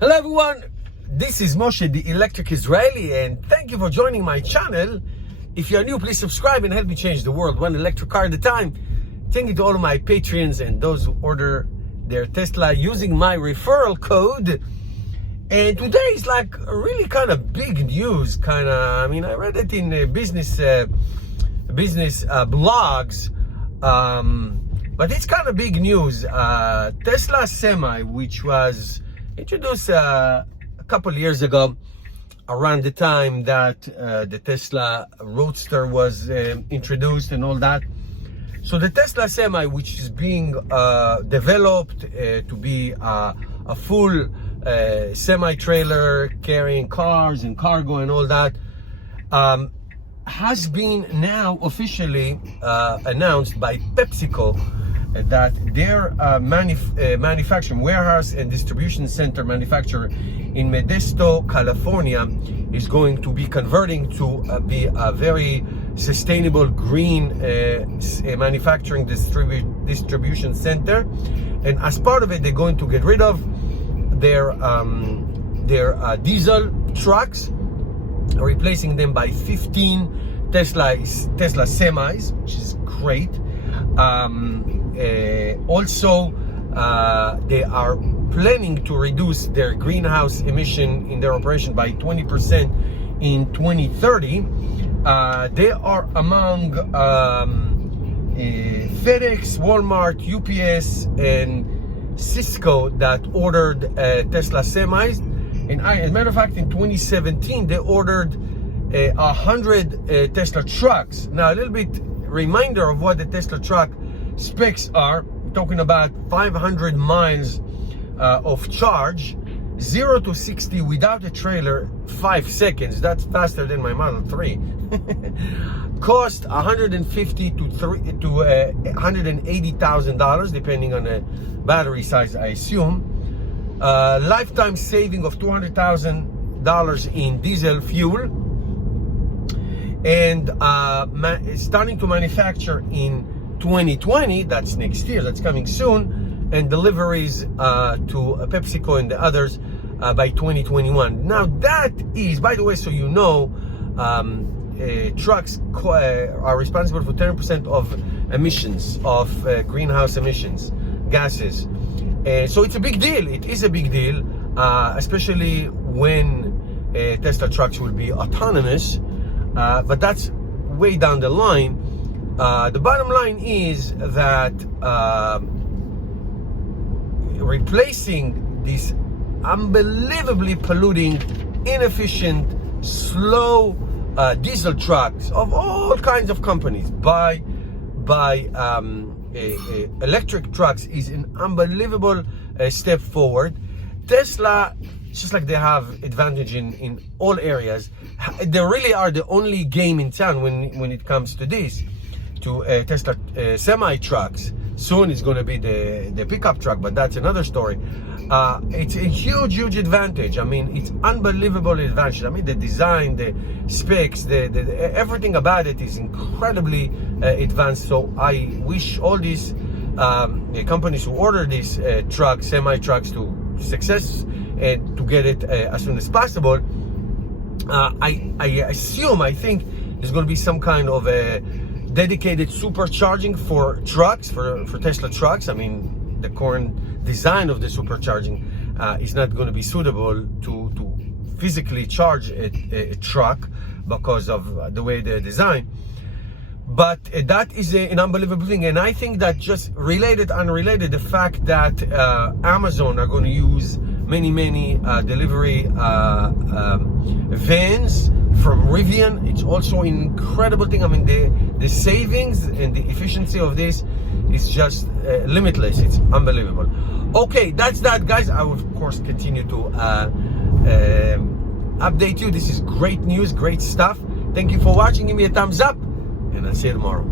Hello everyone, this is Moshe, the Electric Israeli, and thank you for joining my channel. If you are new, please subscribe and help me change the world one electric car at a time. Thank you to all of my Patreons and those who order their Tesla using my referral code. And today is like really kind of big news, I read it in business blogs, but it's kind of big news. Tesla Semi, which was introduced a couple years ago, around the time that the Tesla Roadster was introduced and all that. So the Tesla Semi, which is being developed to be a full semi-trailer carrying cars and cargo and all that, has been now officially announced by PepsiCo that their manufacturing warehouse and distribution center manufacturer in Modesto, California, is going to be converting to be a very sustainable green manufacturing distribution center. And as part of it, they're going to get rid of their diesel trucks, replacing them by 15 Tesla semis, which is great. Also, they are planning to reduce their greenhouse emission in their operation by 20% in 2030. They are among FedEx, Walmart, UPS, and Cisco that ordered Tesla semis. And as a matter of fact, in 2017, they ordered 100 Tesla trucks. Now, a little bit reminder of what the Tesla truck specs are. We're talking about 500 miles of charge, 0 to 60 without a trailer, 5 seconds. That's faster than my Model 3. Cost $150,000 to $180,000, depending on the battery size, I assume. Lifetime saving of $200,000 in diesel fuel, and starting to manufacture in 2020. That's next year. That's coming soon, and deliveries to PepsiCo and the others by 2021. Now that is, by the way, so you know, trucks are responsible for 10% of emissions of greenhouse emissions gases. So it's a big deal. It is a big deal, especially when Tesla trucks will be autonomous. But that's way down the line. The bottom line is that replacing these unbelievably polluting, inefficient, slow diesel trucks of all kinds of companies by electric trucks is an unbelievable step forward. Tesla, just like they have advantage in all areas, they really are the only game in town when it comes to this, to Tesla semi trucks. Soon it's going to be the pickup truck, but that's another story. It's a huge advantage. I mean, it's unbelievable advantage. I mean, the design, the specs, the everything about it is incredibly advanced. So I wish all these companies who order these semi trucks to success and to get it as soon as possible. I think there's going to be some kind of a dedicated supercharging for trucks, for Tesla trucks. I mean, the current design of the supercharging is not going to be suitable to physically charge a truck because of the way they're designed. But that is an unbelievable thing. And I think that just unrelated, the fact that Amazon are going to use many delivery vans from Rivian. It's also an incredible thing. I mean, the savings and the efficiency of this is just limitless. It's unbelievable. Okay, that's that, guys. I will of course continue to update you. This is great news, great stuff. Thank you for watching. Give me a thumbs up, and I'll see you tomorrow.